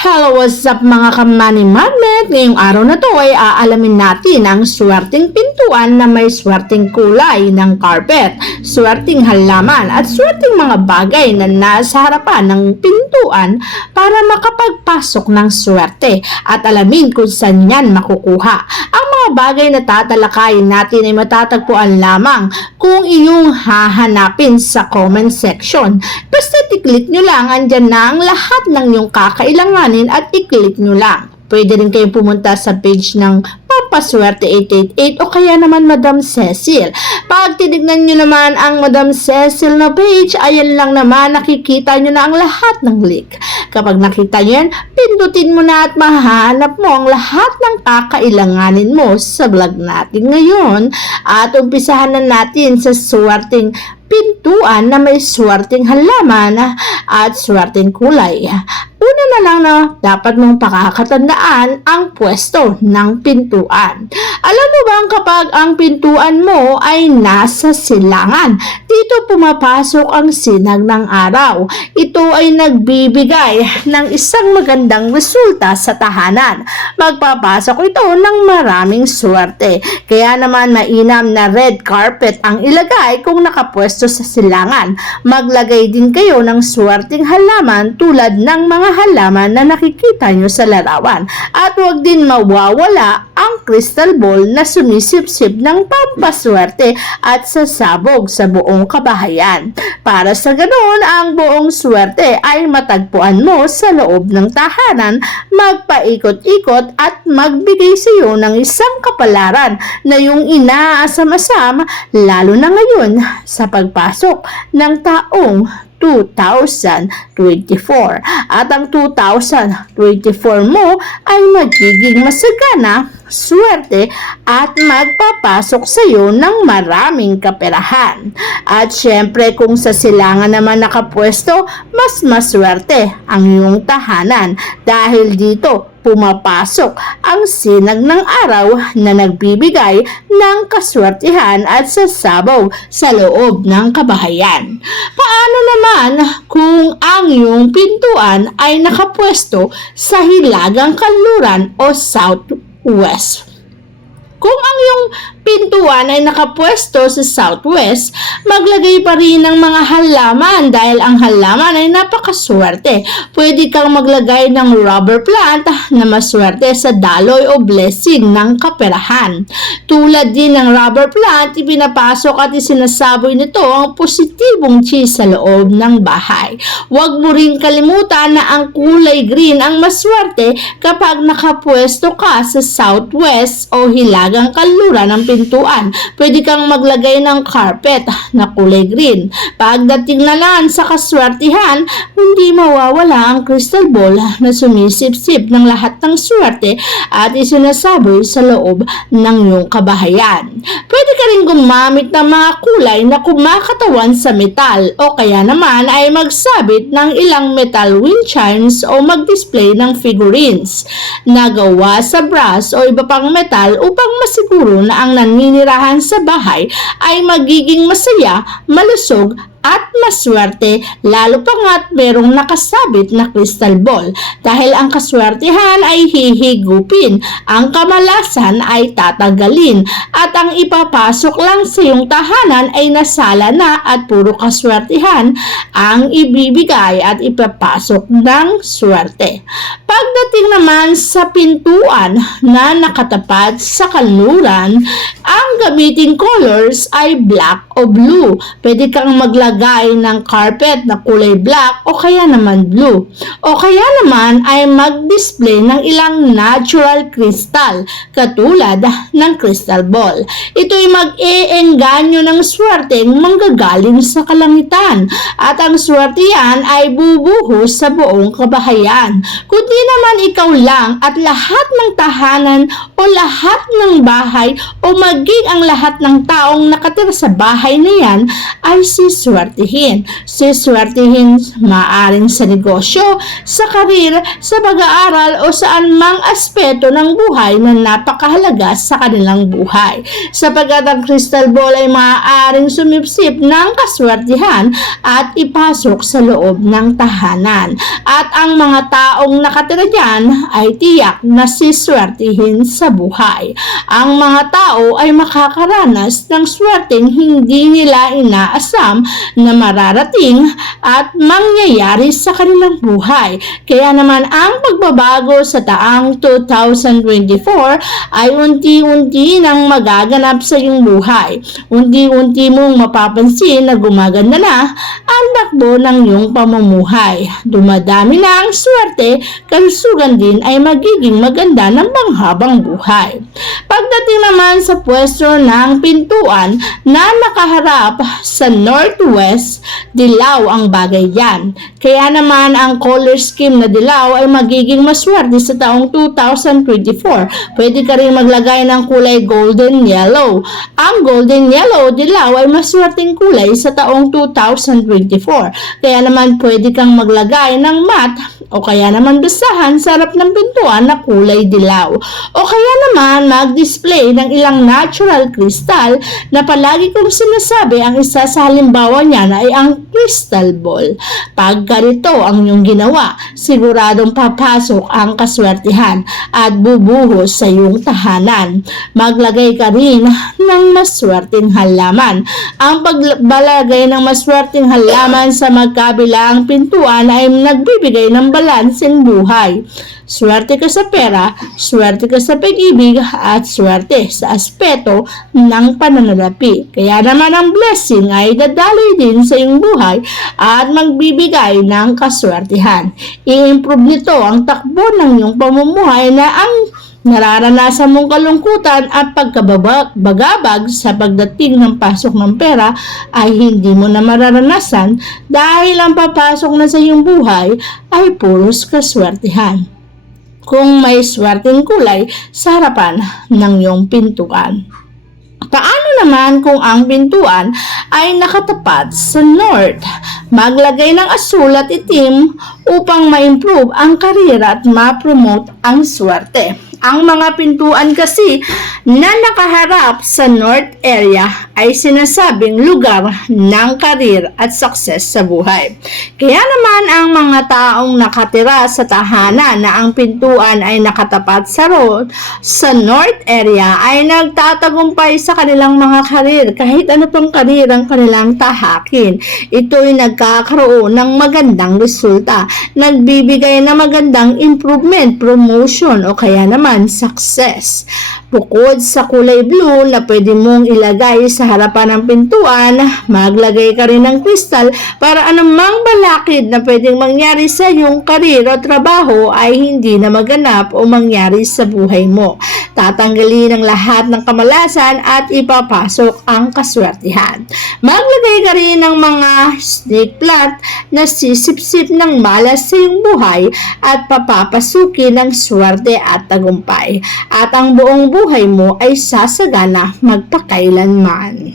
Hello, what's up mga ka-money magnet? Ngayong araw na to ay aalamin natin ang swerteng pintuan na may swerteng kulay ng carpet, swerteng halaman at swerteng mga bagay na nasa harapan ng pintuan para makapagpasok ng swerte at alamin kung saan yan makukuha. Ang mga bagay na tatalakayin natin ay matatagpuan lamang kung iyong hahanapin sa comment section. Basta i-click nyo lang, andyan na ang lahat ng iyong kakailanganin at i-click nyo lang. Pwede rin kayong pumunta sa page ng Pampaswerte 888 o kaya naman Madam Cecil. Pag tinignan nyo naman ang Madam Cecil na page, ayan lang naman, nakikita nyo na ang lahat ng link. Kapag nakita nyo yan, pindutin mo na at mahanap mo ang lahat ng kakailanganin mo sa vlog natin ngayon. At umpisahan na natin sa swerteng pintuan na may swerteng halaman at swerteng kulay. Una na lang na dapat mong pakakatandaan ang pwesto ng pintuan. Alam mo bang kapag ang pintuan mo ay nasa silangan, dito pumapasok ang sinag ng araw. Ito ay nagbibigay ng isang magandang resulta sa tahanan. Magpapasok ito ng maraming swerte. Kaya naman mainam na red carpet ang ilagay kung nakapwesto sa silangan. Maglagay din kayo ng swerteng halaman tulad ng mga halaman na nakikita nyo sa larawan. At huwag din mawawala ang crystal ball na sumisip-sip ng pampaswerte at sasabog sa buong kabahayan. Para sa ganoon, ang buong swerte ay matagpuan mo sa loob ng tahanan, magpaikot-ikot at magbigay sa iyo ng isang kapalaran na yung inaasam-asam, lalo na ngayon sa pagpasok ng taong 2024. At ang 2024 mo ay magiging masagana, swerte at magpapasok sa iyo ng maraming kaperahan. At syempre kung sa silangan naman nakapwesto, mas maswerte ang iyong tahanan dahil dito pumapasok ang sinag ng araw na nagbibigay ng kaswertihan at sasabog sa loob ng kabahayan. Paano naman kung ang iyong pintuan ay nakapwesto sa hilagang kanluran o southwest? Kung ang iyong pintuan ay nakapwesto sa southwest, maglagay pa rin ng mga halaman dahil ang halaman ay napakaswerte. Pwede kang maglagay ng rubber plant na maswerte sa daloy o blessing ng kaperahan. Tulad din ng rubber plant, ipinapasok at isinasaboy nito ang positibong chi sa loob ng bahay. Huwag mo rin kalimutan na ang kulay green ang maswerte kapag nakapwesto ka sa southwest o hilagang kanluran ng pintuan. Pwede kang maglagay ng carpet na kulay green. Pagdating naman sa kaswertihan, hindi mawawala ang crystal ball na sumisip-sip ng lahat ng swerte at isinasaboy sa loob ng iyong kabahayan. Pwede ka rin gumamit ng mga kulay na kumakatawan sa metal o kaya naman ay magsabit ng ilang metal wind chimes o mag-display ng figurines na gawa sa brass o iba pang metal upang masiguro na ang naninirahan sa bahay ay magiging masaya, malusog at maswerte, lalo pa nga't merong nakasabit na crystal ball dahil ang kaswertihan ay hihigupin, ang kamalasan ay tatagalin at ang ipapasok lang sa iyong tahanan ay nasala na at puro kaswertihan ang ibibigay at ipapasok ng swerte. Pagdating naman sa pintuan na nakatapat sa kanluran, ang gamiting colors ay black o blue. Pwede kang maglagay ng carpet na kulay black o kaya naman blue. O kaya naman ay mag-display ng ilang natural crystal katulad ng crystal ball. Ito ay mag-e-engganyo ng swerteng manggagaling sa kalangitan at ang swerte yan ay bubuhos sa buong kabahayan. Kundi naman ikaw lang at lahat ng tahanan o lahat ng bahay o maging ang lahat ng taong nakatira sa bahay na yan ay siswertihin. Siswertihin maaring sa negosyo, sa karir, sa pag-aaral o saan mang aspeto ng buhay na napakahalaga sa kanilang buhay. Sapagkat ang crystal ball ay maaaring sumipsip ng kaswertihan at ipasok sa loob ng tahanan. At ang mga taong nakatira nakatira dyan ay tiyak na siswertihin sa buhay. Ang mga tao ay makakaranas ng swerteng hindi nila inaasam na mararating at mangyayari sa kanilang buhay. Kaya naman ang pagbabago sa taang 2024 ay unti-unti nang magaganap sa iyong buhay. Unti-unti mong mapapansin na gumaganda na ang takbo ng iyong pamumuhay. Dumadami na ang swerte, kalusugan din ay magiging maganda ng panghabang buhay. Pagdating naman sa pwesto ng pintuan na nakaharap sa northwest, dilaw ang bagay yan. Kaya naman ang color scheme na dilaw ay magiging maswerte sa taong 2024. Pwede ka rin maglagay ng kulay golden yellow. Ang golden yellow dilaw ay maswerteng kulay sa taong 2024. Kaya naman pwede kang maglagay ng matte o kaya naman basahan sa harap ng pintuan na kulay dilaw. O kaya naman mag-display ng ilang natural crystal na palagi kong sinasabi ang isa sa halimbawa niyan ay ang crystal ball. Pag ganito ang iyong ginawa, siguradong papasok ang kaswertihan at bubuhos sa iyong tahanan. Maglagay ka rin ng maswerteng halaman. Ang pagbalagay ng maswerteng halaman sa magkabilang pintuan ay nagbibigay ng balanseng buhay. Swerte ka sa pera, swerte ka sa pag-ibig, at swerte sa aspeto ng pananalapi. Kaya naman ang blessing ay dadaloy din sa iyong buhay at magbibigay ng kaswertihan. I-improve nito ang takbo ng iyong pamumuhay na ang nararanasan mong kalungkutan at pagkabagabag sa pagdating ng pasok ng pera ay hindi mo na mararanasan dahil ang papasok na sa iyong buhay ay puros kaswertihan. Kung may swerteng kulay sa harapan ng iyong pintuan. Paano naman kung ang pintuan ay nakatapat sa north? Maglagay ng asul at itim upang ma-improve ang karera at ma-promote ang swerte. Ang mga pintuan kasi na nakaharap sa north area ay sinasabing lugar ng karir at success sa buhay. Kaya naman ang mga taong nakatira sa tahanan na ang pintuan ay nakatapat sa north area ay nagtatagumpay sa kanilang mga karir kahit ano pang karir ang kanilang tahakin. Ito'y nagkakaroon ng magandang resulta, nagbibigay ng magandang improvement, promotion o kaya naman success. Bukod sa kulay blue na pwede mong ilagay sa harapan ng pintuan, maglagay ka rin ng kristal para anumang balakid na pwedeng mangyari sa iyong karir o trabaho ay hindi na maganap o mangyari sa buhay mo. Tatanggalin ang lahat ng kamalasan at ipapasok ang kaswertihan. Maglagay ka rin ng mga snake plant na sisipsip ng malas sa iyong buhay at papapasukin ng swerte at tagumpay. At ang buong buhay mo ay sasagana magpakailanman.